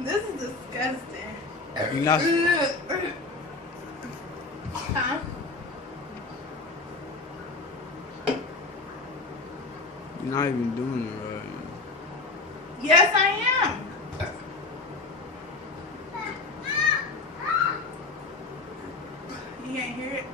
This is disgusting. You're not, Huh? you're not even doing it right. Yes, I am. You can't hear it?